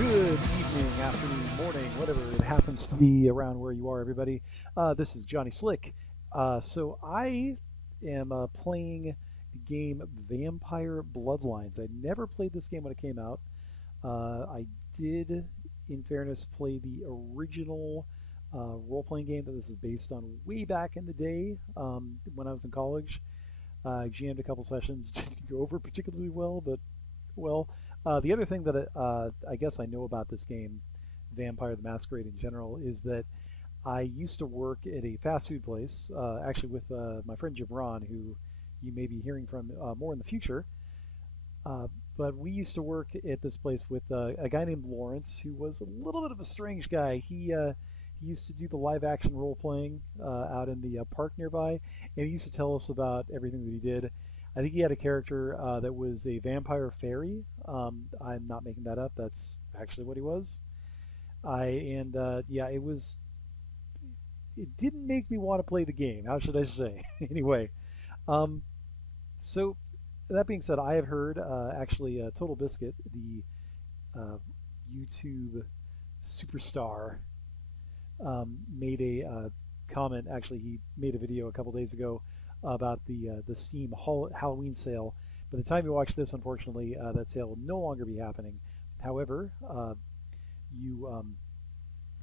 Good evening, afternoon, morning, whatever it happens to be around where you are, everybody. This is Johnny Slick. So I am playing the game Vampire Bloodlines. I never played this game when it came out. I did, in fairness, play the original role-playing game that this is based on way back in the day when I was in college. I jammed a couple sessions, didn't go over particularly well, but well. The other thing that I guess I know about this game, Vampire the Masquerade in general, is that I used to work at a fast food place, actually with my friend Gibran, who you may be hearing from more in the future. Uh, but we used to work at this place with a guy named Lawrence, who was a little bit of a strange guy. He used to do the live action role playing out in the park nearby, and he used to tell us about everything that he did. I think he had a character that was a vampire fairy. I'm not making that up. That's actually what he was. Yeah, it was. It didn't make me want to play the game. How should I say? Anyway, um, so that being said, I have heard actually Total Biscuit, the uh, YouTube superstar, made a comment. Actually, he made a video a couple days ago about the Steam Halloween sale. By the time you watch this, unfortunately, that sale will no longer be happening. However, you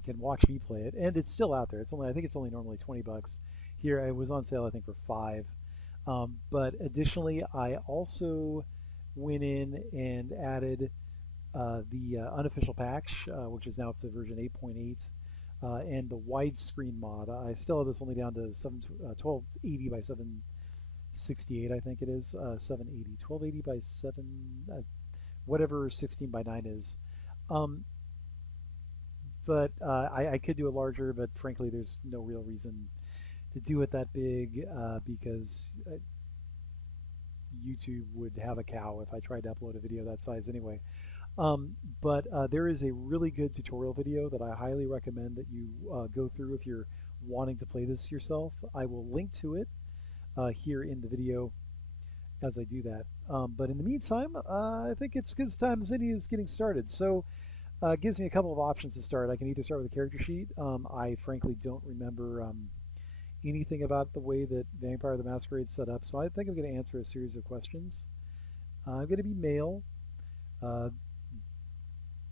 can watch me play it, and it's still out there. It's only I think it's only normally $20. Here, it was on sale I think for 5. But additionally, I also went in and added the unofficial patch, which is now up to version 8.8, and the widescreen mod. I still have this only down to 1280 by 768, I think it is, 780, 1280 by 7, whatever 16 by 9 is. Um, but I could do it larger, but frankly, there's no real reason to do it that big because YouTube would have a cow if I tried to upload a video that size anyway. But there is a really good tutorial video that I highly recommend that you go through if you're wanting to play this yourself. I will link to it here in the video as I do that. But in the meantime, I think it's good time as any is getting started. So it gives me a couple of options to start. I can either start with a character sheet. I frankly don't remember anything about the way that Vampire the Masquerade is set up, so I think I'm going to answer a series of questions. I'm going to be male. Uh,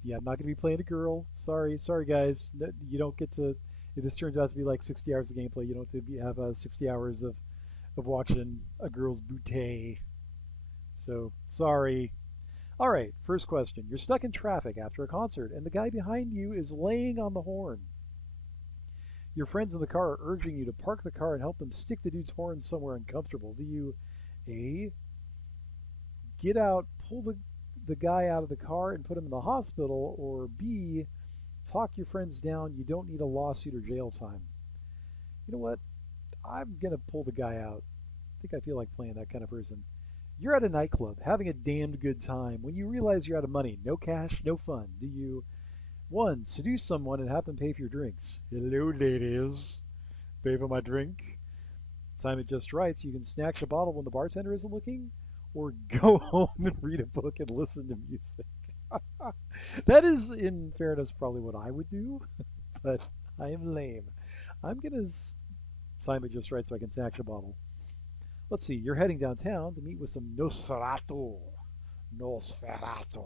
yeah, I'm not going to be playing a girl. Sorry guys. You don't get to. If this turns out to be like 60 hours of gameplay, you don't have to have 60 hours of watching a girl's bootay. So sorry. All right, first question. You're stuck in traffic after a concert, and the guy behind you is laying on the horn. Your friends in the car are urging you to park the car and help them stick the dude's horn somewhere uncomfortable. Do you A, get out, pull the guy out of the car and put him in the hospital, or B, talk your friends down, you don't need a lawsuit or jail time? You know what? I'm going to pull the guy out. I think I feel like playing that kind of person. You're at a nightclub, having a damned good time. When you realize you're out of money, no cash, no fun, do you 1, seduce someone and have them pay for your drinks? Hello, ladies. Pay for my drink? Time it just right so you can snatch a bottle when the bartender isn't looking? Or go home and read a book and listen to music? That is, in fairness, probably what I would do, but I am lame. I'm going to time it just right so I can snatch a bottle. Let's see, you're heading downtown to meet with some Nosferatu. Nosferatu.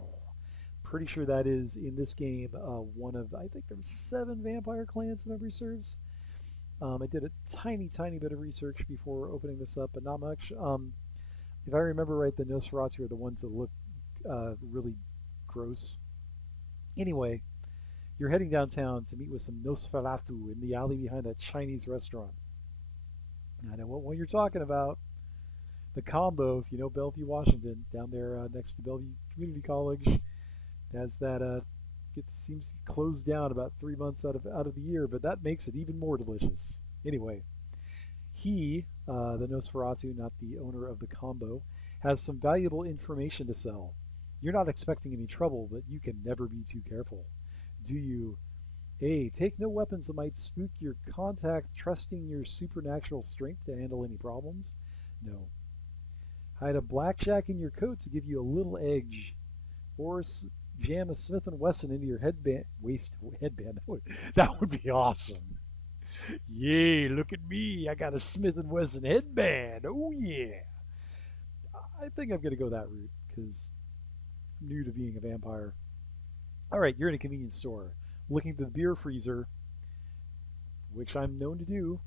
Pretty sure that is, in this game, one of, I think there's 7 vampire clans, if memory serves. I did a tiny bit of research before opening this up, but not much. If I remember right, the Nosferatu are the ones that look really gross. Anyway, you're heading downtown to meet with some Nosferatu in the alley behind that Chinese restaurant. I know what one you're talking about. The Combo, if you know Bellevue, Washington, down there next to Bellevue Community College, has that it seems to be closed down about 3 months out of the year, but that makes it even more delicious. Anyway, he, the Nosferatu, not the owner of the Combo, has some valuable information to sell. You're not expecting any trouble, but you can never be too careful. Do you A, take no weapons that might spook your contact, trusting your supernatural strength to handle any problems? No. Hide a blackjack in your coat to give you a little edge. Or jam a Smith and Wesson into your headband. That would be awesome. Yay! Look at me! I got a Smith and Wesson headband. Oh yeah! I think I'm gonna go that route because I'm new to being a vampire. All right, you're in a convenience store, looking through the beer freezer, which I'm known to do.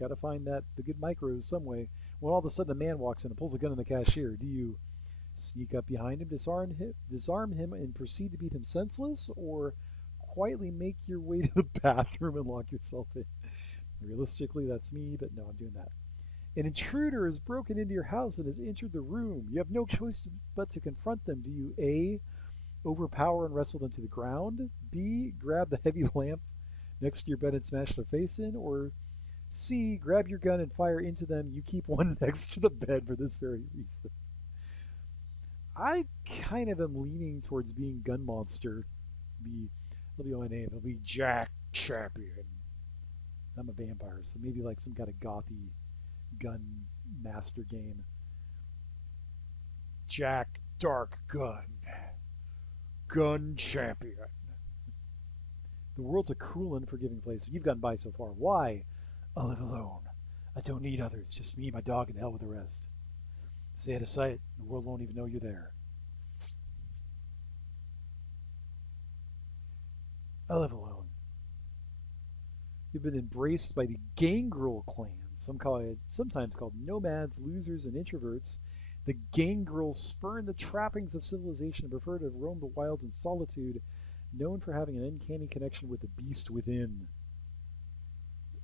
Got to find the good micros some way. When all of a sudden a man walks in and pulls a gun on the cashier, do you sneak up behind him, disarm him, and proceed to beat him senseless, or quietly make your way to the bathroom and lock yourself in? Realistically, that's me, but no, I'm doing that. An intruder has broken into your house and has entered the room. You have no choice but to confront them. Do you A, overpower and wrestle them to the ground, B, grab the heavy lamp next to your bed and smash their face in, or C, grab your gun and fire into them? You keep one next to the bed for this very reason. I kind of am leaning towards being gun monster. That'll be my name. It'll be Jack Champion. I'm a vampire, so maybe like some kind of gothy gun master game. Jack Dark Gun Champion. The world's a cruel and unforgiving place. You've gotten by so far. Why? I live alone. I don't need others. Just me, my dog, and hell with the rest. Stay out of sight. The world won't even know you're there. I live alone. You've been embraced by the gangrel clan, sometimes called nomads, losers, and introverts. The gangrels spurn the trappings of civilization and prefer to roam the wilds in solitude, known for having an uncanny connection with the beast within.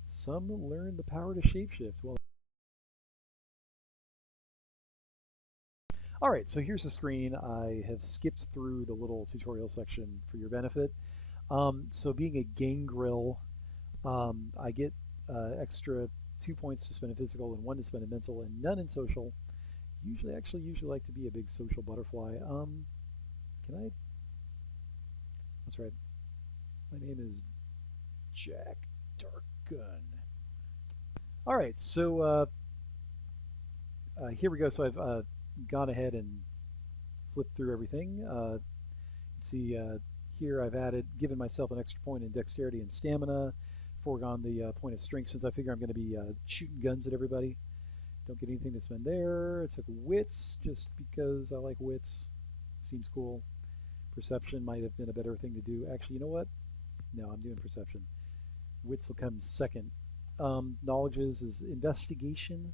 Some learn the power to shapeshift. Alright, so here's the screen. I have skipped through the little tutorial section for your benefit. So being a gangrel, I get extra 2 points to spend in physical and 1 to spend in mental and none in social. Usually like to be a big social butterfly. Can I? That's right. My name is Jack Darkgun. All right, so here we go. So I've gone ahead and flipped through everything. Let's see. Here I've given myself an extra point in dexterity and stamina, foregone the point of strength since I figure I'm going to be shooting guns at everybody. Don't get anything to spend there. I took wits just because I like wits. Seems cool. Perception might have been a better thing to do. Actually, you know what? No, I'm doing perception. Wits will come second. Knowledge is investigation.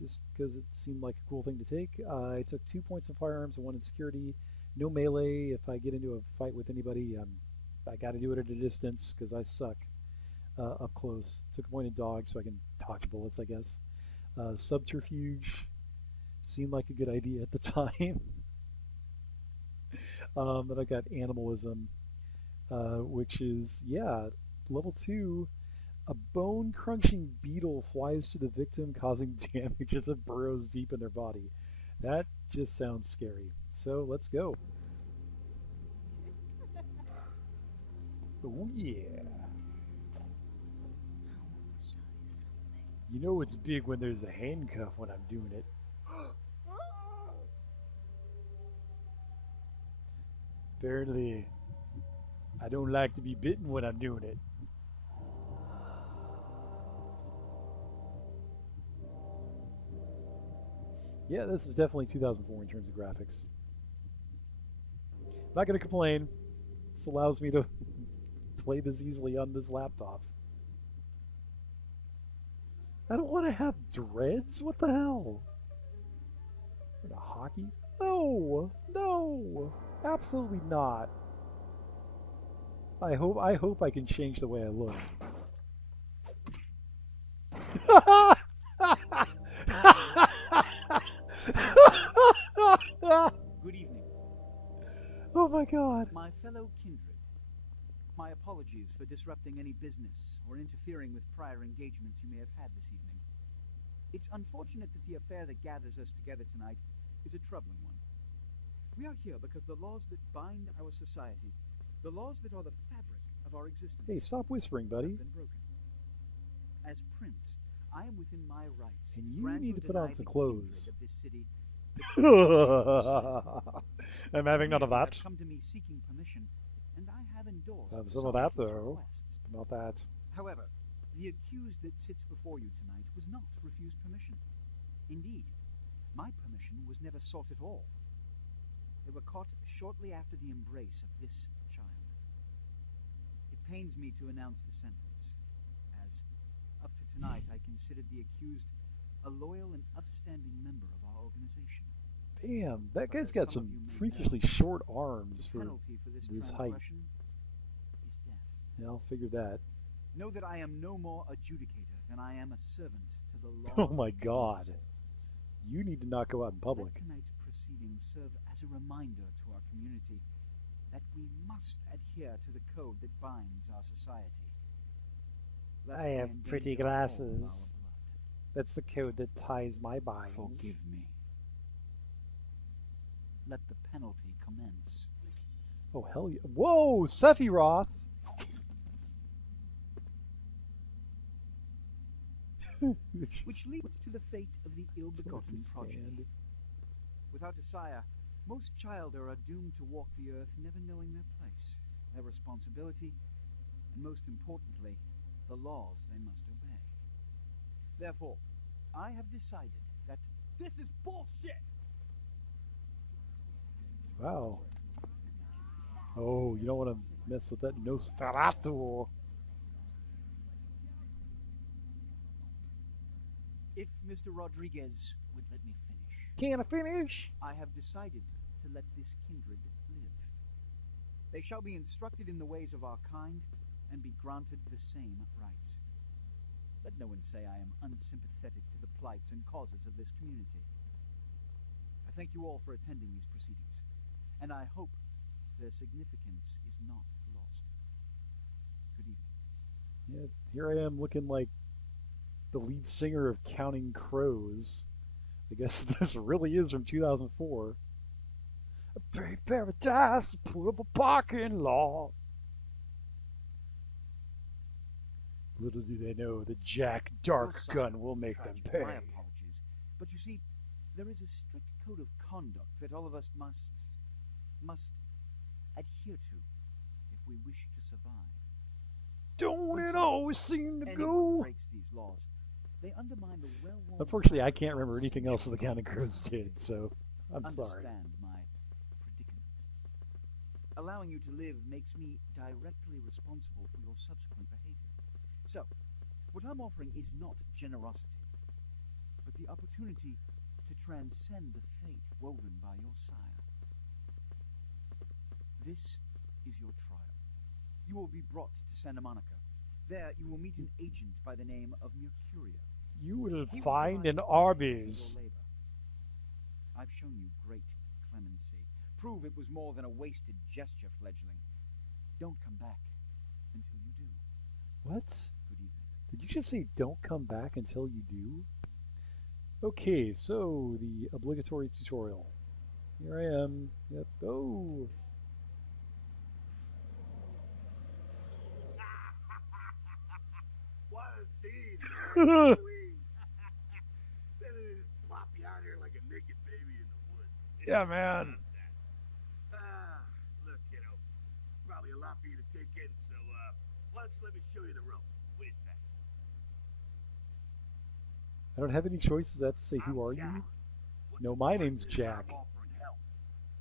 Just because it seemed like a cool thing to take. I took 2 points in firearms and 1 in security. No melee. If I get into a fight with anybody, I got to do it at a distance because I suck up close. Took a point in dodge so I can dodge bullets, I guess. Subterfuge seemed like a good idea at the time. Then I got animalism, which is, yeah, level 2. A bone-crunching beetle flies to the victim, causing damage as it burrows deep in their body. That just sounds scary. So let's go. Oh yeah. You know it's big when there's a handcuff when I'm doing it. Apparently, I don't like to be bitten when I'm doing it. Yeah, this is definitely 2004 in terms of graphics. Not going to complain. This allows me to play this easily on this laptop. I don't want to have dreads. What the hell? What, a hockey? No, no, absolutely not. I hope I can change the way I look. Good evening. Oh my God. My fellow kindred, my apologies for disrupting any business or interfering with prior engagements you may have had this evening. It's unfortunate that the affair that gathers us together tonight is a troubling one. We are here because the laws that bind our society, the laws that are the fabric of our existence, Hey, stop whispering, buddy. have been broken. As prince, I am within my rights And to you grant need or to put on deny some the clothes. kindred of this city I'm having none of You that. have come to me seeking permission, and I have endorsed Have some some of that, your though. requests. Not that. However, the accused that sits before you tonight was not refused permission. Indeed, my permission was never sought at all. They were caught shortly after the embrace of this child. It pains me to announce the sentence, as up to tonight I considered the accused a loyal and upstanding member of our organization. Damn, that But guy's as got some of some you may freakishly know, short arms the for penalty for this this height. transgression is death. Yeah, I'll figure that. Know that I am no more adjudicator than I am a servant to the law. Oh my god. You need to not go out in public. Let tonight's proceedings serve as a reminder to our community that we must adhere to the code that binds our society. Lest I we have endanger pretty all of our glasses. blood. That's the code that ties my binds. Forgive me. Let the penalty commence. Oh, hell yeah. Whoa, Sephiroth! Which leads to the fate of the ill-begotten progeny. Stand. Without a sire, most children are doomed to walk the earth never knowing their place, their responsibility, and most importantly, the laws they must obey. Therefore, I have decided that this is bullshit! Wow. Oh, you don't want to mess with that Nosferatu. If Mr. Rodriguez would let me finish, Can I finish? I have decided to let this kindred live. They shall be instructed in the ways of our kind and be granted the same rights. Let no one say I am unsympathetic to the plights and causes of this community. I thank you all for attending these proceedings, and I hope their significance is not lost. Good evening. Yeah, here I am looking like the lead singer of Counting Crows. I guess this really is from 2004. A pay paradise, put up a parking lot. Little do they know that Jack Dark Gun will make them pay. My apologies, but you see, there is a strict code of conduct that all of us must adhere to if we wish to survive. Don't When it someone- always seem to anyone go? breaks these laws, they undermine the well-worn Unfortunately, I fabric can't of remember anything else that the centuries Counting Crows of did, so I'm sorry. Understand my predicament. Allowing you to live makes me directly responsible for your subsequent behavior. So, what I'm offering is not generosity, but the opportunity to transcend the fate woven by your sire. This is your trial. You will be brought to Santa Monica. There, you will meet an agent by the name of Mercurio. You will He will find provide an details of your Arby's. labor. I've shown you great clemency. Prove it was more than a wasted gesture, fledgling. Don't come back until you do. What? Good evening. Did you just say don't come back until you do? Okay, so the obligatory tutorial. Here I am. Yep. Oh. What a scene, man. Then they just plop you out here like a naked baby in the woods. Yeah, man. Look, kiddo, it's probably a lot for you to take in, so why don't you let me show you the ropes? What do you say? I don't have any choices. I have to say, who are Jack. you? What's No, the my point name's is Jack. I'm offering help.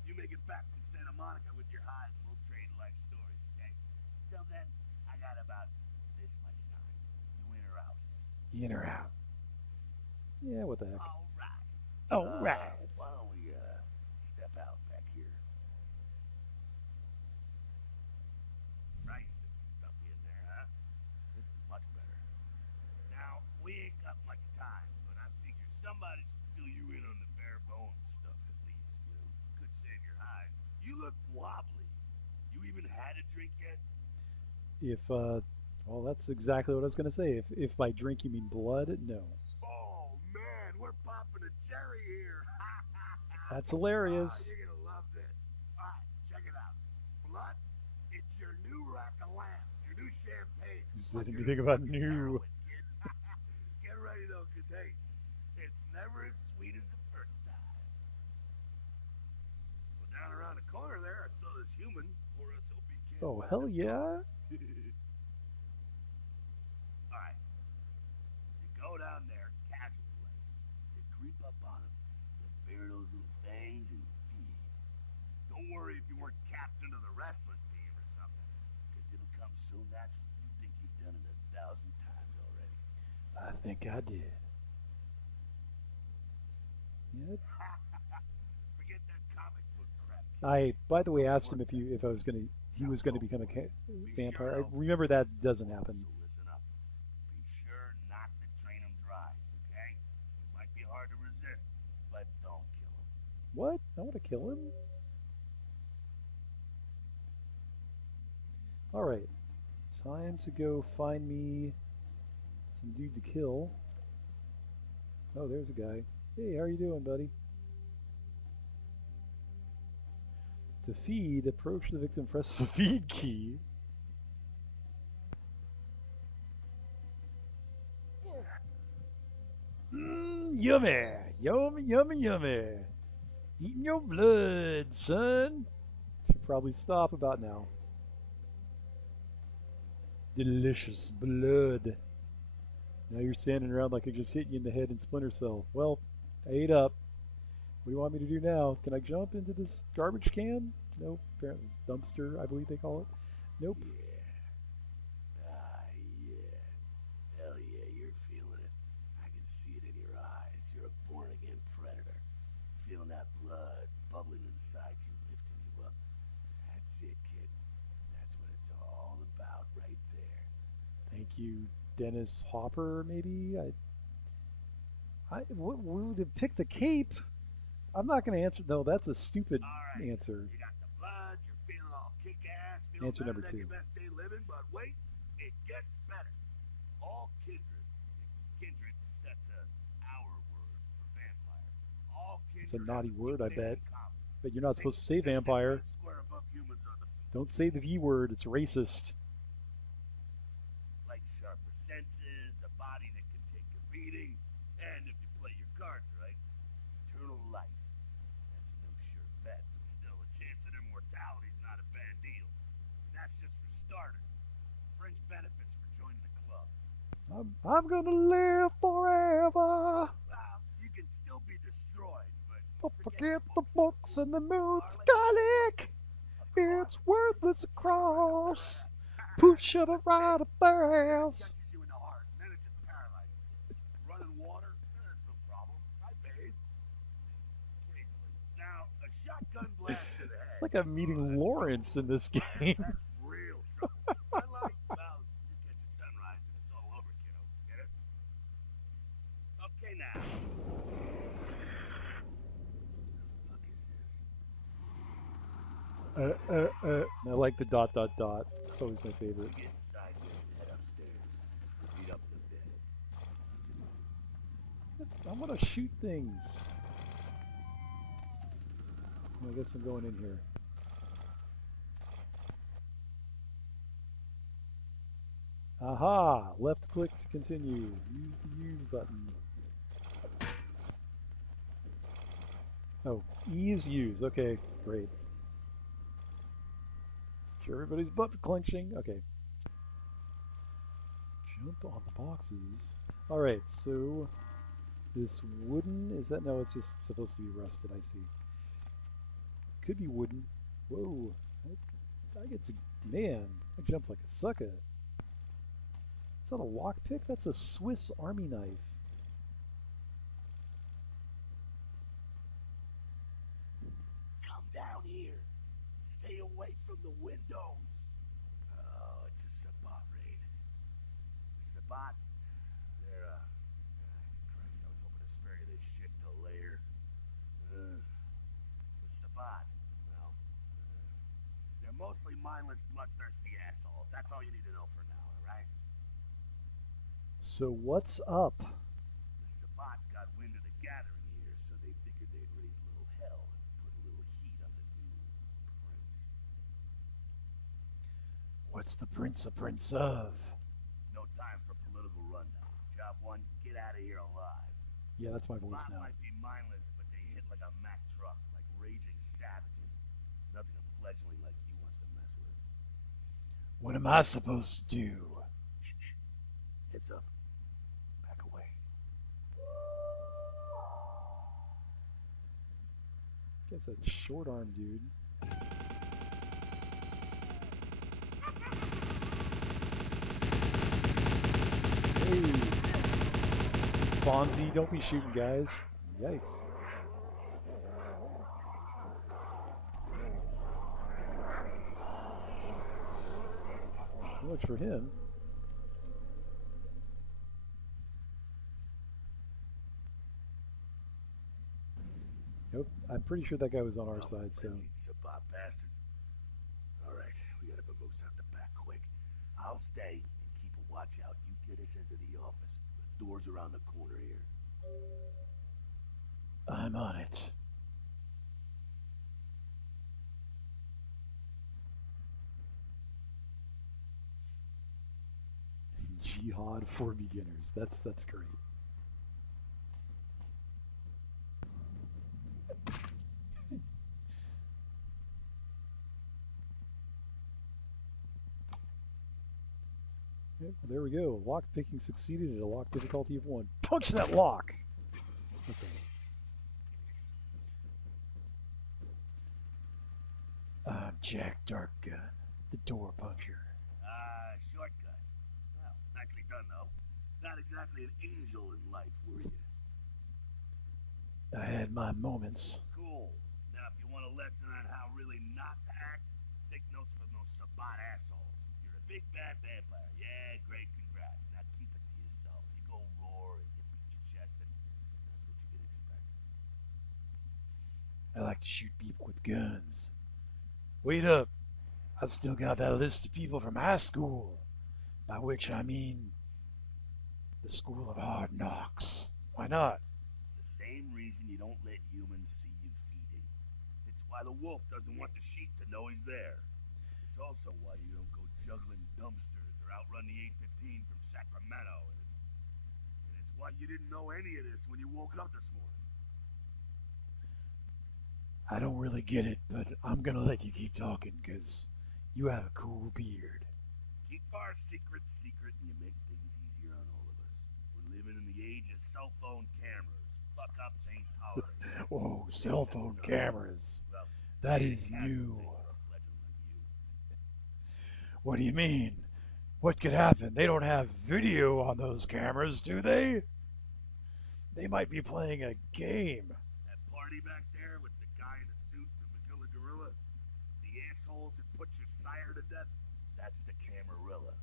You make it back from Santa Monica with your hide and we'll trade life stories, okay? Till then, I got about this much time. You in or out? In or out? Yeah, what the heck? All right. All right. Why don't we step out back here? Christ, it's stuffy in there, huh? This is much better. Now, we ain't got much time, but I figure somebody should fill you in on the bare bones stuff at least. Could save your hide. You look wobbly. You even had a drink yet? Well, that's exactly what I was going to say. If by drink you mean blood, no. Oh, man, we're popping a cherry here. That's hilarious. You're gonna love this. All right, check it out. Blood, it's your new rack of lamb, your new champagne. You said But you're anything gonna about fucking new. heroin, kid. Get ready though, 'cause hey, it's never as sweet as the first time. Oh, hell yeah. Alright. You go down there, casual way. You creep up on him. You bare those little fangs and feed. Don't worry if you weren't captain of the wrestling team or something, because it'll come so natural you think you've done it 1,000 times already. I think I did. Yep. Forget that comic book crap. I, by the way, asked him if I was gonna, he was gonna become a vampire. I remember that doesn't happen. So listen up. Be sure not to drain him dry, okay? It might be hard to resist, but don't kill him. What? I want to kill him? All right, time to go find me some dude to kill. Oh, there's a guy. Hey, how are you doing, buddy? To feed, approach the victim, press the feed key. Yummy! Yummy, yummy, yummy! Eating your blood, son! Should probably stop about now. Delicious blood. Now you're standing around like I just hit you in the head in Splinter Cell. Well, I ate up. What do you want me to do now? Can I jump into this garbage can? Nope. Apparently dumpster, I believe they call it. Nope. Yeah. Yeah. Hell yeah, you're feeling it. I can see it in your eyes. You're a born-again predator. Feeling that blood bubbling inside you, lifting you up. That's it, kid. That's what it's all about right there. Thank you, Dennis Hopper, maybe? Would have picked the cape? I'm not going to answer. No, that's a stupid answer. You got the blood, you're feeling all kick-ass, feeling Answer better number than 2. your best day living, but wait, it gets better. All kindred, that's our word for vampire. All kindred It's a naughty have word, I things bet. in common. But you're not They supposed to say sit in vampire. red square above humans on the feet. Don't say the V word. It's racist. Like sharper senses, a body that can take a beating, and if you play your cards right, eternal life. That's no sure bet, but still, a chance at immortality is not a bad deal. And that's just for starters. Fringe benefits for joining the club. I'm going to live forever. Well, you can still be destroyed, but Forget the books and the moves, garlic. It's worthless across. Poof, shove it right up their ass. Catches you in the heart, and then it just paralyzes you. Running water, that's no problem. I bathe. Occasionally. Now, a shotgun blast to the head. It's like I'm meeting Lawrence in this game. That's real trouble. Sunlight, well, you catch a sunrise and it's all over, kiddo. Get it? Okay, now. What the fuck is this? I like the ... It's always my favorite. Get inside here and head upstairs. Meet up in the bed. I want to shoot things. I guess I'm going in here. Aha! Left click to continue. Use the use button. Oh, E is use. Okay, great. Sure, everybody's butt clenching. Okay. Jump on the boxes. Alright, so this wooden, is that? No, it's just supposed to be rusted, I see. Could be wooden. Whoa. I get to, man, I jump like a sucker. Is that a lockpick? That's a Swiss Army knife. Come down here. Stay away from the windows. Oh, it's a Sabat raid. The Sabat, they're, Christ, I was hoping to spare you this shit till later. The Sabat, well, they're mostly mindless, bloodthirsty assholes. That's all you need to know for now, alright? So what's up? The Sabat got wind of the gathering here, so they figured they'd raise a little hell and put a little heat on the new prince. What's the prince a prince of? No time for political rundown. Job one, get out of here alive. Yeah, that's my voice Sabat now. might be mindless, but they hit like a Mack truck, like raging savages. Nothing a fledgling like you wants to mess with. What am I supposed to do? Shh, shh. Heads up. Back away. Guess that short arm dude. Hey, Fonzie, don't be shooting guys. Yikes. So much for him. Nope, I'm pretty sure that guy was on our side, so. Sabot bastards. Alright, we gotta vamoose out the back quick. I'll stay and keep a watch out. You get us into the office. The door's around the corner here. I'm on it. Jihad for beginners. That's great. Yep, there we go. Lock picking succeeded at a lock difficulty of 1. Punch that lock! Okay. I'm Jack Darkgun, the door puncher. Shortcut. Well, nicely done, though. Not exactly an angel in life, were you? I had my moments. Cool. Now, if you want a lesson on how really not to act, take notes from those Sabot assholes. You're a big bad vampire. Yeah, great, congrats. Now keep it to yourself. You go roar and you beat your chest, and that's what you can expect. I like to shoot people with guns. Wait up. I still got that list of people from high school. By which I mean the School of Hard Knocks. Why not? It's the same reason you don't let humans see you feeding. It's why the wolf doesn't want the sheep to know he's there. It's also why you don't go juggling dumpsters or outrun the 815 from Sacramento. And it's why you didn't know any of this when you woke up this morning. I don't really get it, but I'm gonna let you keep talking, because you have a cool beard. Keep our secrets secret and you make things easier on all of us. We're living in the age of cell phone cameras. Fuck ups ain't tolerated. Whoa, cell phone cameras. Well, That is new. What do you mean? What could happen? They don't have video on those cameras, do they? They might be playing a game. That party back there with the guy in the suit and the Magilla Gorilla? The assholes that put your sire to death? That's the Camarilla.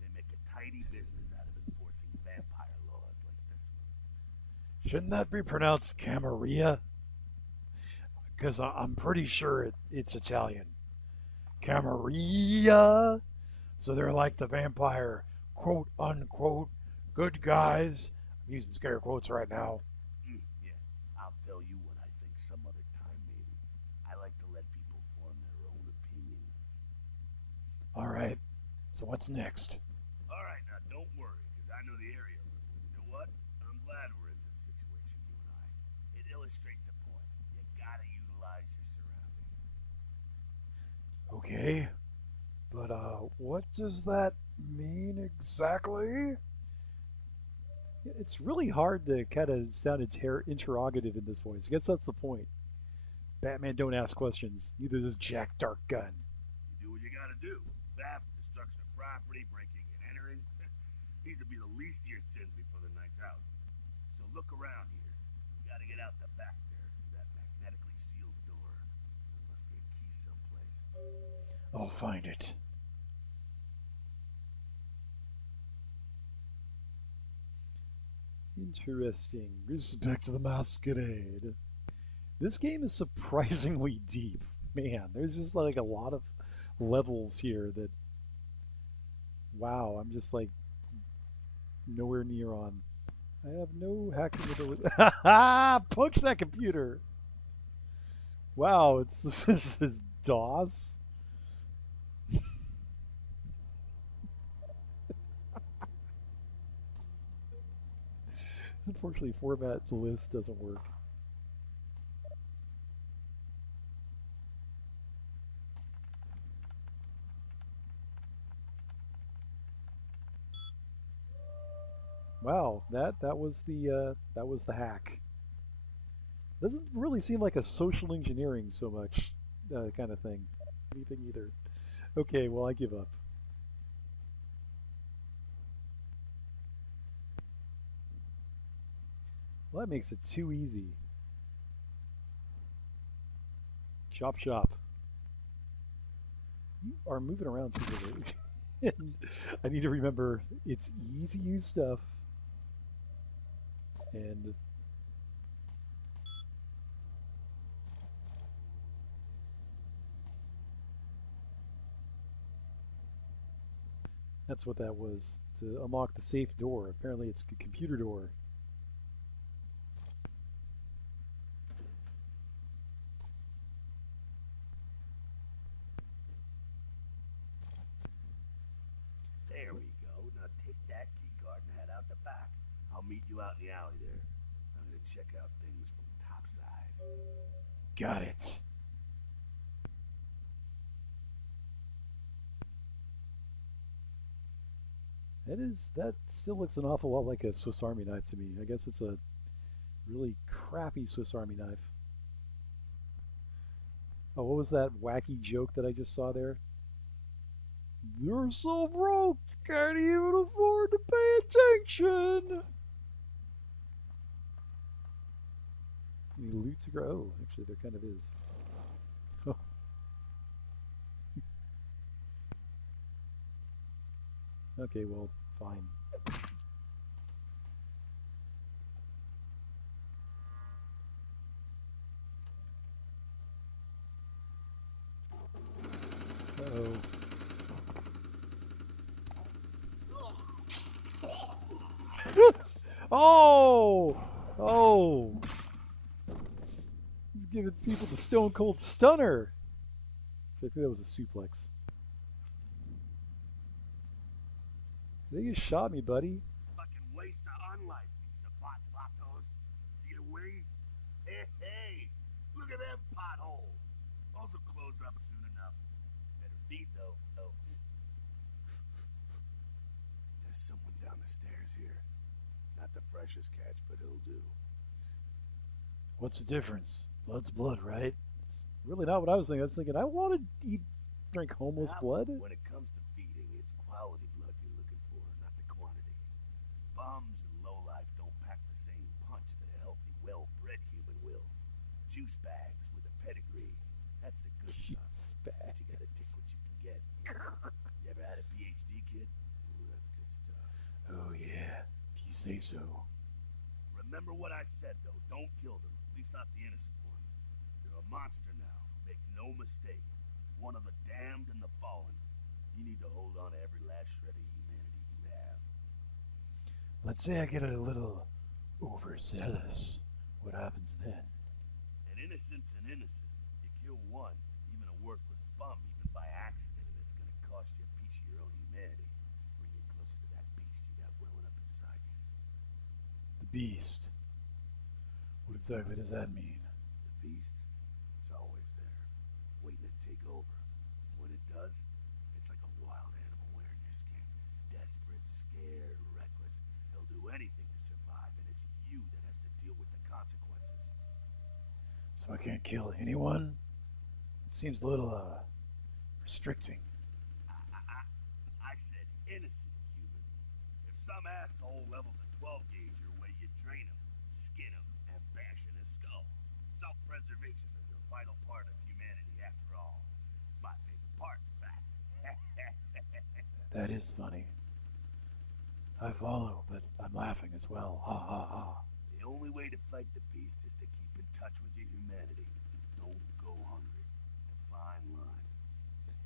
They make a tidy business out of enforcing vampire laws like this one. Shouldn't that be pronounced Camarilla? Because I'm pretty sure it's Italian. Camarilla. So they're like the vampire, quote unquote, good guys. I'm using scare quotes right now. Yeah, I'll tell you what I think some other time, maybe. I like to let people form their own opinions. All right. So what's next? All right, now don't worry, because I know the area. You know what? I'm glad we're in this situation, you and I. It illustrates a point. You gotta utilize your surroundings. Okay. But what does that mean exactly? It's really hard to kind of sound interrogative in this voice. I guess that's the point. Batman don't ask questions. Neither does Jack Darkgun. You do what you gotta do. Theft, destruction of property, breaking and entering. These would be the least of your sins before the night's out. So look around here. You gotta get out the back there through that magnetically sealed door. There must be a key someplace. I'll find it. Interesting. Respect to the Masquerade. This game is surprisingly deep. Man, there's just like a lot of levels here that, wow, I'm just like nowhere near on. I have no hacking ability. Punch that computer! Wow, this is DOS? Unfortunately, format list doesn't work. Wow, that was the hack. Doesn't really seem like a social engineering so much kind of thing. Anything either. Okay, well I give up. Well, that makes it too easy. Chop chop. You are moving around too quickly. I need to remember it's easy use stuff, and that's what that was to unlock the safe door. Apparently, it's a computer door. There we go. Now take that key card and head out the back. I'll meet you out in the alley there. I'm gonna check out things from topside. Got it. That still looks an awful lot like a Swiss Army knife to me. I guess it's a really crappy Swiss Army knife. Oh, what was that wacky joke that I just saw there? You're so broke, you can't even afford to pay attention. Any loot to grow? Oh, actually, there kind of is. Okay, well, fine. Uh-oh. Oh! Oh! He's giving people the stone cold stunner. I think that was a suplex. They just shot me, buddy. Fucking waste of unlife, you sabat vatos. Need a wing? Hey, hey! Look at them potholes. Those will close up soon enough. Better feed though. There's someone down the stairs here. Not the freshest catch, but he'll do. What's the difference? Blood's blood, right? It's really not what I was thinking. I was thinking I want to drink homeless blood. When it comes to feeding, it's quality blood you're looking for, not the quantity. Bums and lowlife don't pack the same punch that a healthy, well-bred human will. Juice bags with a pedigree. That's the good stuff. But you gotta take what you can get. You ever had a PhD, kid? Ooh, that's good stuff. Oh yeah, if you say so. Remember what I said, though. Don't kill them. At least not the innocent ones. They're a monster now. Make no mistake. One of the damned and the fallen. You need to hold on to every last shred of humanity you have. Let's say I get a little overzealous. What happens then? An innocent's an innocent. You kill one, even a worthless bum, even by accident, and it's gonna cost you a piece of your own humanity. Bring you closer to that beast you got welling up inside you. The beast. What exactly does that mean? The beast, it's always there, waiting to take over. When it does, it's like a wild animal wearing your skin. Desperate, scared, reckless. He'll do anything to survive, and it's you that has to deal with the consequences. So I can't kill anyone? It seems a little, restricting. I said innocent human. If some asshole levels a 12 gauge your way, you drain him, skin him, and bash in his skull. Self-preservation is a vital part of humanity, after all. My favorite part, in fact. That is funny. I follow, but I'm laughing as well. Ha ha ha. The only way to fight the beast is to keep in touch with your humanity. Don't go hungry. It's a fine line.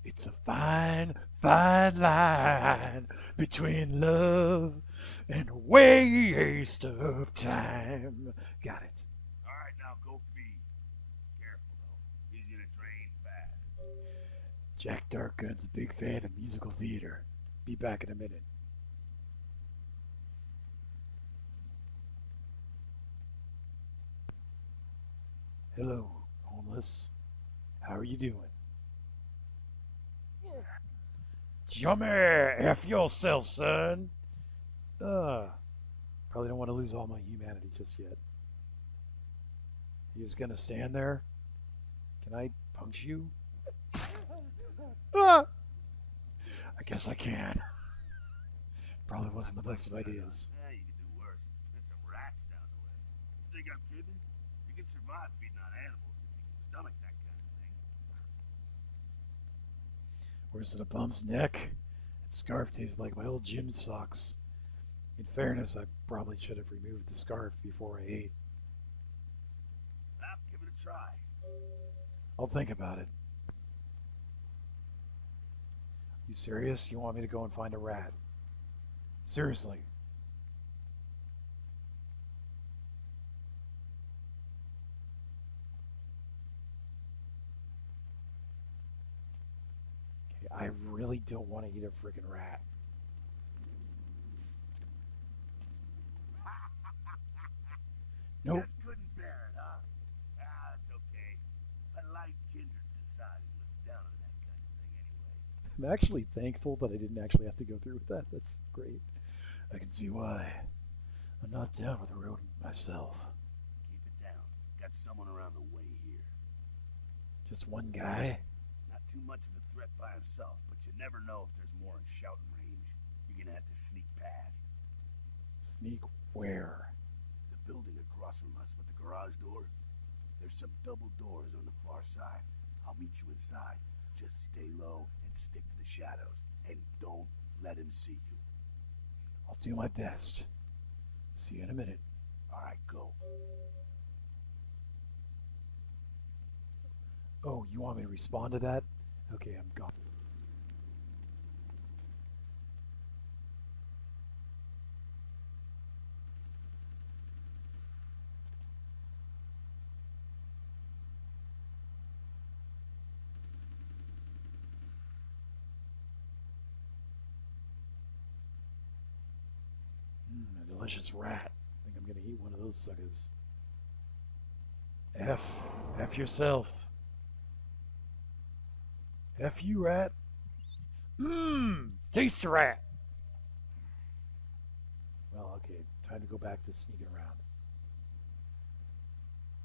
It's a fine, fine line between love and waste of time. Got it. Alright, now go feed. Careful, though. He's gonna drain fast. Jack Darkgun's a big fan of musical theater. Be back in a minute. Hello, homeless. How are you doing? Jummy, F yourself, son. Probably don't want to lose all my humanity just yet. You just gonna stand there? Can I punch you? Ah! I guess I can. Probably wasn't the best of ideas. Yeah, you can do worse. There's some rats down the way. You think I'm kidding? You can survive feeding on animals if you can stomach that kind of thing. Worse than a bum's neck. That scarf tasted like my old gym socks. In fairness, I probably should have removed the scarf before I ate. Well, give it a try. I'll think about it. You serious? You want me to go and find a rat? Seriously. Okay, I really don't want to eat a freaking rat. Nope. Just couldn't bear it, huh? Ah, it's okay. A light kindred society looks down on that kind of thing anyway. I'm actually thankful that I didn't actually have to go through with that. That's great. I can see why. I'm not down with a rodent myself. Keep it down. Got someone around the way here. Just one guy? Not too much of a threat by himself, but you never know if there's more in shouting range. You're gonna have to sneak past. Sneak where? The building across from us with the garage door. There's some double doors on the far side. I'll meet you inside. Just stay low and stick to the shadows. And don't let him see you. I'll do my best. See you in a minute. Alright, go. Oh, you want me to respond to that? Okay, I'm gone. A delicious rat. I think I'm gonna eat one of those suckers. F yourself. F you, rat. Taste the rat. Well, okay, time to go back to sneaking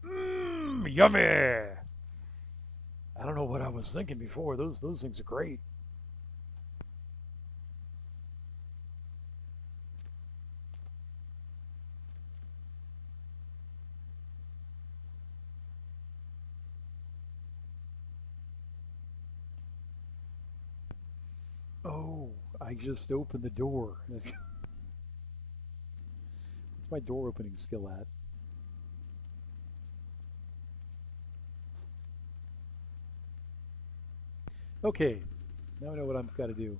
around. Yummy. I don't know what I was thinking before. Those things are great. Oh, I just opened the door. What's my door opening skill at? Okay, now I know what I've got to do.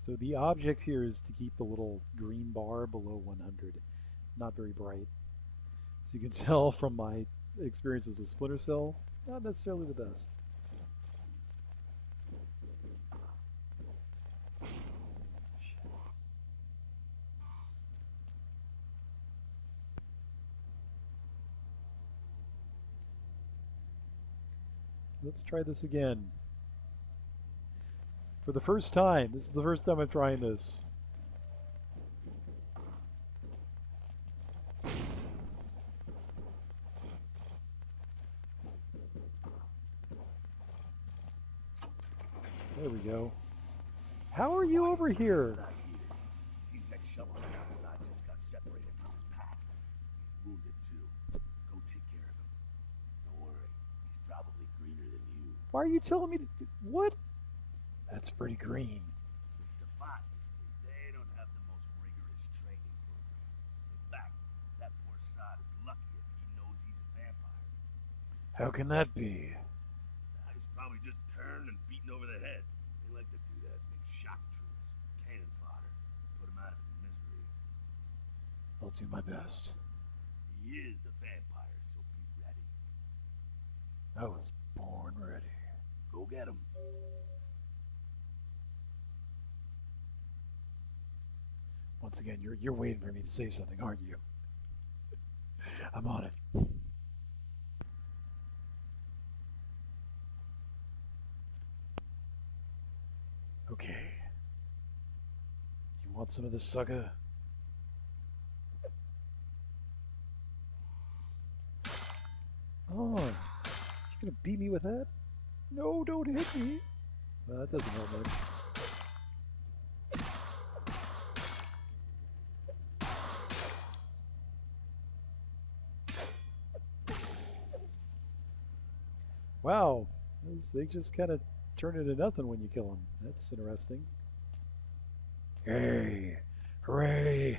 So the object here is to keep the little green bar below 100. Not very bright. So you can tell from my experiences with Splinter Cell, not necessarily the best. Let's try this again. For the first time. This is the first time I'm trying this. There we go. How are you over here? Seems that shovelhead outside just got separated from his pack. He's wounded too. Go take care of him. Don't worry, he's probably greener than you. Why are you telling me to do what? That's pretty green. The Savant, you see, they don't have the most rigorous training program. In fact, that poor sod is lucky if he knows he's a vampire. How can that be? He's probably just turned and beaten over the head. They like to do that, make shock troops, cannon fodder, put him out of his misery. I'll do my best. He is a vampire, so be ready. I was born ready. Go get him. Once again, you're waiting for me to say something, aren't you? I'm on it. Okay. You want some of this sucker? Oh, you're gonna beat me with that? No, don't hit me. Well, that doesn't help much. Wow, they just kind of turn into nothing when you kill them. That's interesting. Hey, hooray!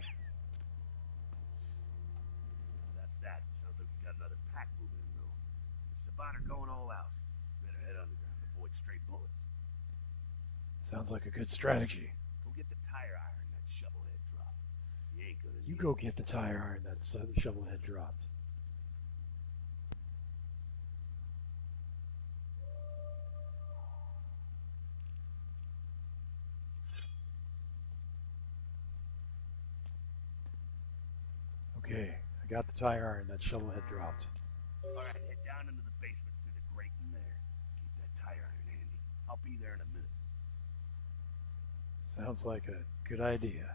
That's that. Sounds like we got another pack moving in, though. The Sabat are going all out. Better head underground, avoid stray bullets. Sounds like a good strategy. Go get the tire iron that shovelhead dropped. He ain't gonna You need go it. get the tire iron that shovelhead dropped. Okay, I got the tire iron that shovelhead dropped. Alright, head down into the basement through the grate in there. Keep that tire iron handy. I'll be there in a minute. Sounds like a good idea.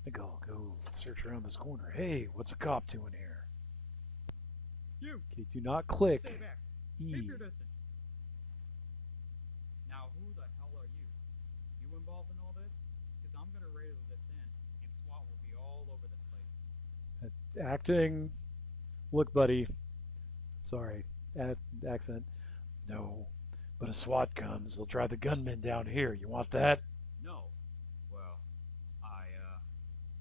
I think I'll go search around this corner. Hey, what's a cop doing here? You! Okay, do not click Stay back. E. Keep your distance. Now, who the hell are you? You involved in all this? Because I'm going to radio this in, and SWAT will be all over this place. Acting. Look, buddy. Sorry, accent. No, but a SWAT comes, they'll drive the gunmen down here. You want that? No. Well, I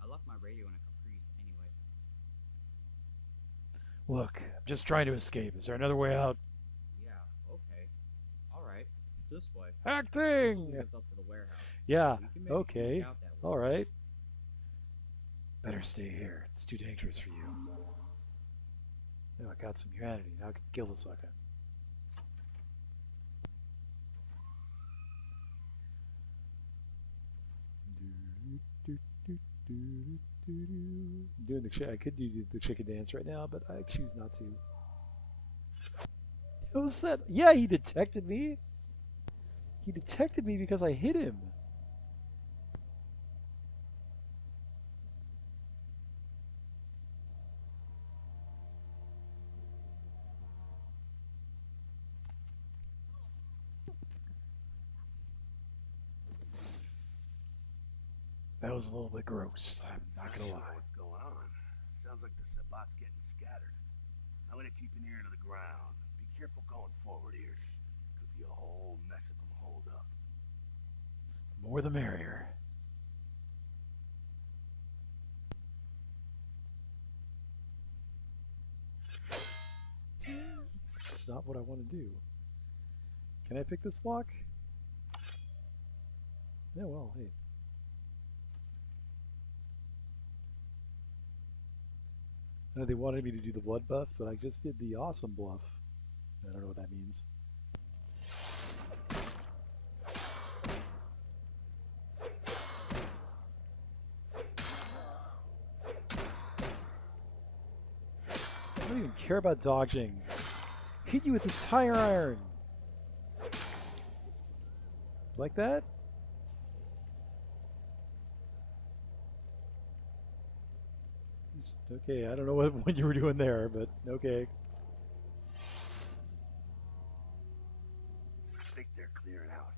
left my radio in a Caprice anyway. Look, I'm just trying to escape. Is there another way out? Yeah, okay. Alright. This way. Acting! This will lead us up to the warehouse. Yeah, We can maybe okay. sneak out that way. Alright. Better stay here. It's too dangerous for you. Now I got some humanity. Now I can kill the sucker. I'm doing I could do the chicken dance right now, but I choose not to. What was that? Yeah, he detected me. He detected me because I hit him. That was a little bit gross. I'm not gonna Sure lie. what's going on. Sounds like the Sabat's getting scattered. I'm gonna keep an ear to the ground. Be careful going forward here. Could be a whole mess of them holed up. The more the merrier. That's not what I want to do. Can I pick this lock? Yeah, well, hey. I know they wanted me to do the blood buff, but I just did the awesome bluff. I don't know what that means. I don't even care about dodging. Hit you with this tire iron. Like that? Okay, I don't know what you were doing there, but okay. I think they're clearing out.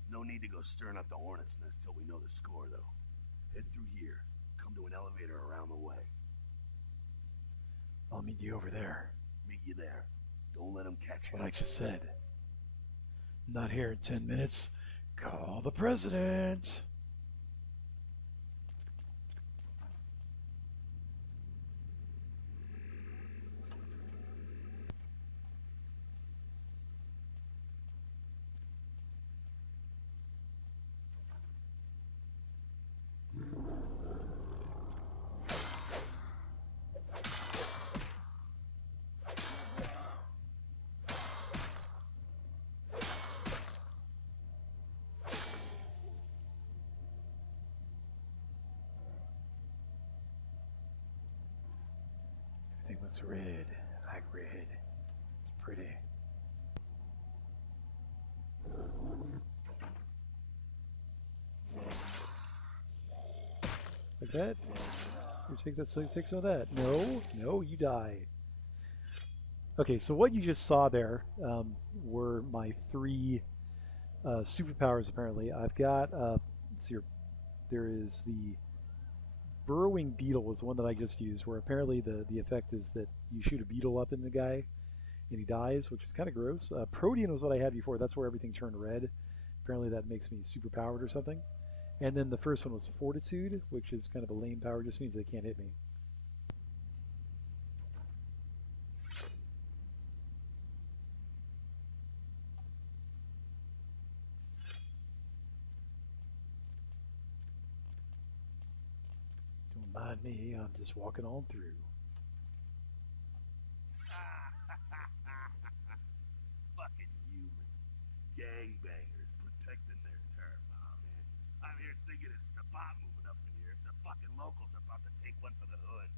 There's no need to go stirring up the hornet's nest till we know the score, though. Head through here. Come to an elevator around the way. I'll meet you over there. Meet you there. Don't let them catch That's you. what I just said. Not here in 10 minutes. Call the president. Looks red. I like red. It's pretty. Like that? You take that, so take some of that. No, no, you die. Okay, so what you just saw there were my three superpowers. Apparently, I've got. Let's see here. There is the burrowing beetle is one that I just used, where apparently the effect is that you shoot a beetle up in the guy and he dies, which is kind of gross. Protean was what I had before. That's where everything turned red. Apparently that makes me super powered or something. And then the first one was Fortitude, which is kind of a lame power, just means they can't hit me. Don't mind me, I'm just walking on through. Fucking humans. Gangbangers protecting their turf. Oh, man. I'm here thinking it's Sabat moving up in here. It's the fucking locals about to take one for the hood.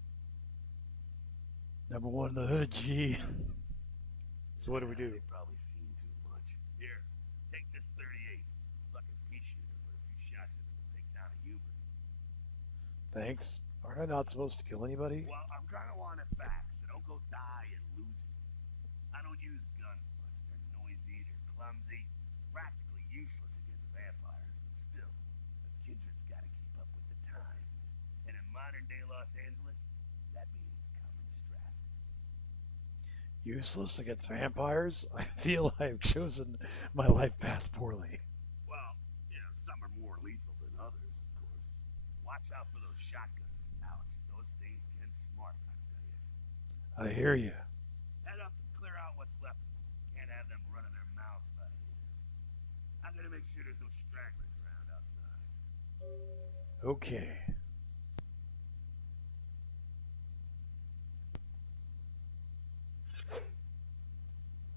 Number one in the hood, G. So what do we do? They've probably seen too much. Here, take this 38. Fucking pea shooter, but a few shots in it will take down a human. Thanks. Aren't I not supposed to kill anybody? Well, I'm gonna want it back, so don't go die and lose it. I don't use guns much. They're noisy, they're clumsy, practically useless against vampires, but still, a kindred's gotta keep up with the times. And in modern day Los Angeles, that means common strat. Useless against vampires? I feel I've chosen my life path poorly. Well, you know, some are more lethal than others, of course. Watch out for those shotguns, Alex. Those things can smart, I tell you. I hear you. Head up and clear out what's left. Can't have them running their mouths by the ears. I'm gonna make sure there's no stragglers around outside. Okay.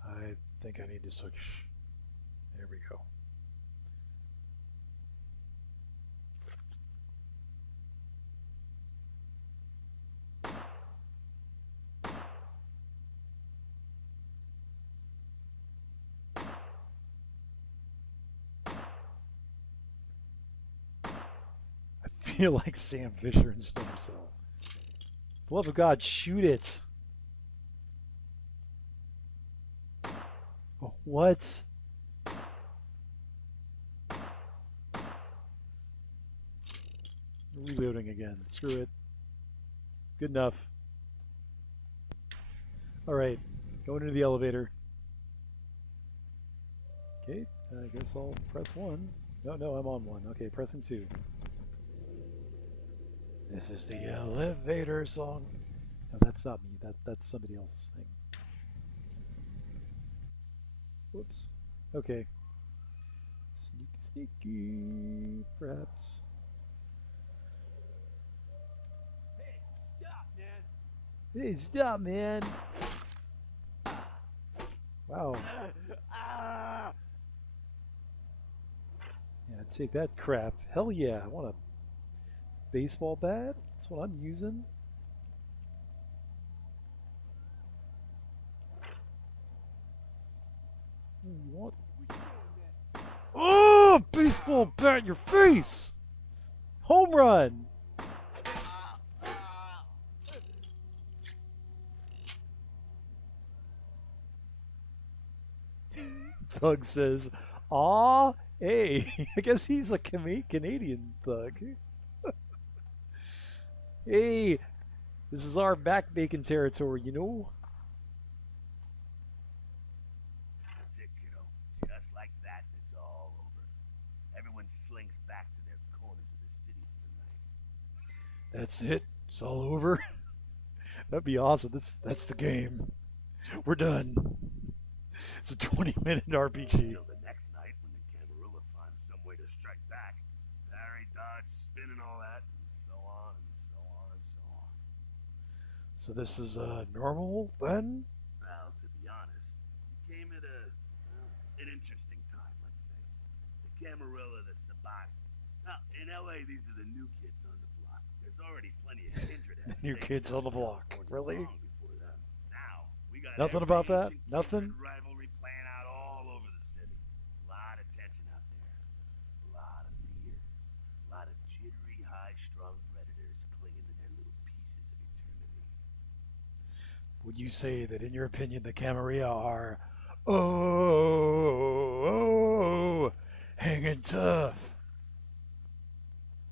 I think I need to switch. There we go. I feel like Sam Fisher in Splinter Cell. For the love of God, shoot it! Oh, what? Reloading again. Screw it. Good enough. Alright, going into the elevator. Okay, I guess I'll press 1. No, I'm on 1. Okay, pressing 2. This is the elevator song. No, that's not me. That's somebody else's thing. Whoops. Okay. Sneaky, sneaky, perhaps. Hey, stop, man! Hey, stop, man! Wow. Yeah, take that crap. Hell yeah, I want a baseball bat. That's what I'm using. What do you want? Oh, baseball bat in your face! Home run! Thug says, "Aw, hey, I guess he's a Canadian thug." Hey, this is our back bacon territory, you know? That's it, kiddo. Just like that, it's all over. Everyone slinks back to their corners of the city for the night. That's it? It's all over? That'd be awesome. That's the game. We're done. It's a 20-minute RPG. Until the next night when the Camarilla finds some way to strike back. Parry, dodge, spin and all that, and so on and so on and so on. So this is normal then? Well, to be honest, it came at an interesting time, let's say. The Camarilla, the Sabat. Now, in LA, these are the new kids on the block. There's already plenty of kindred. New kids on the block. Really? Before that. Nothing every about that? ancient Nothing? kindred rivalry playing out all over the city. A lot of tension out there. A lot of fear. A lot of jittery, high-strung predators clinging to their little pieces of eternity. Would you say that, in your opinion, the Camarilla are, oh, hanging tough?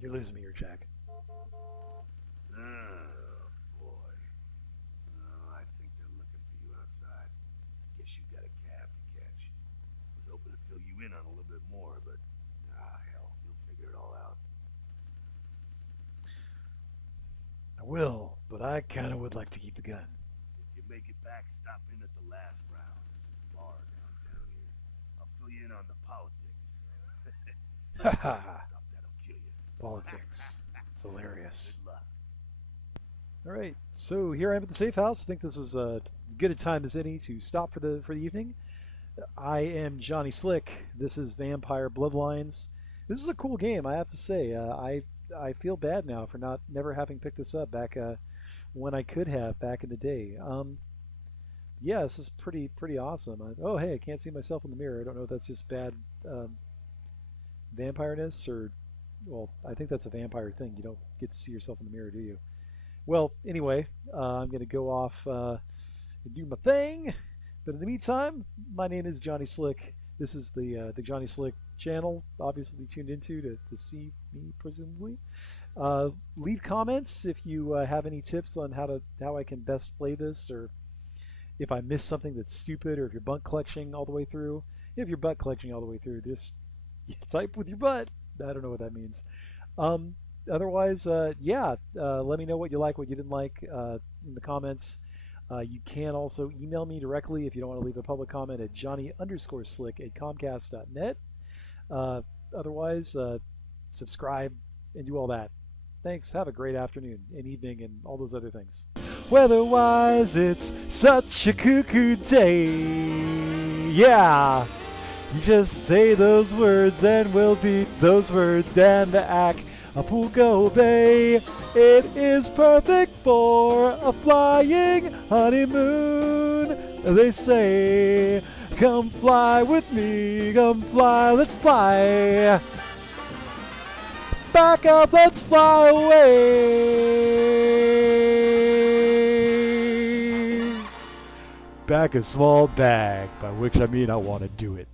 You're losing me here, Jack. Oh, boy. Oh, I think they're looking for you outside. Guess you got a cab to catch. Was hoping to fill you in on a little bit more, but hell, you'll figure it all out. I will, but I kind of would like to keep the gun. If you make it back, stop in at the last round. There's a bar downtown here. I'll fill you in on the politics. Haha. Stuff that'll kill you. Politics. It's hilarious. Good luck. All right, so here I am at the safe house. I think this is as good a time as any to stop for the evening. I am Johnny Slick. This is Vampire Bloodlines. This is a cool game, I have to say. I feel bad now for never having picked this up back when I could have back in the day. Yeah, this is pretty awesome. Oh, hey, I can't see myself in the mirror. I don't know if that's just bad vampireness or, well, I think that's a vampire thing. You don't get to see yourself in the mirror, do you? Well, anyway, I'm going to go off and do my thing. But in the meantime, my name is Johnny Slick. This is the Johnny Slick channel, obviously tuned into to see me, presumably. Leave comments if you have any tips on how I can best play this, or if I missed something that's stupid, or if you're butt collecting all the way through. If you're butt collecting all the way through, just type with your butt. I don't know what that means. Otherwise, yeah, let me know what you like, what you didn't like in the comments. You can also email me directly if you don't want to leave a public comment at johnny_slick@comcast.net. Otherwise, subscribe and do all that. Thanks. Have a great afternoon and evening and all those other things. Weather-wise, it's such a cuckoo day. Yeah. You just say those words and we'll beat those words and Acapulco Bay. It is perfect for a flying honeymoon. They say, come fly with me, come fly, let's fly. Back up, let's fly away. Back a small bag, by which I mean I want to do it.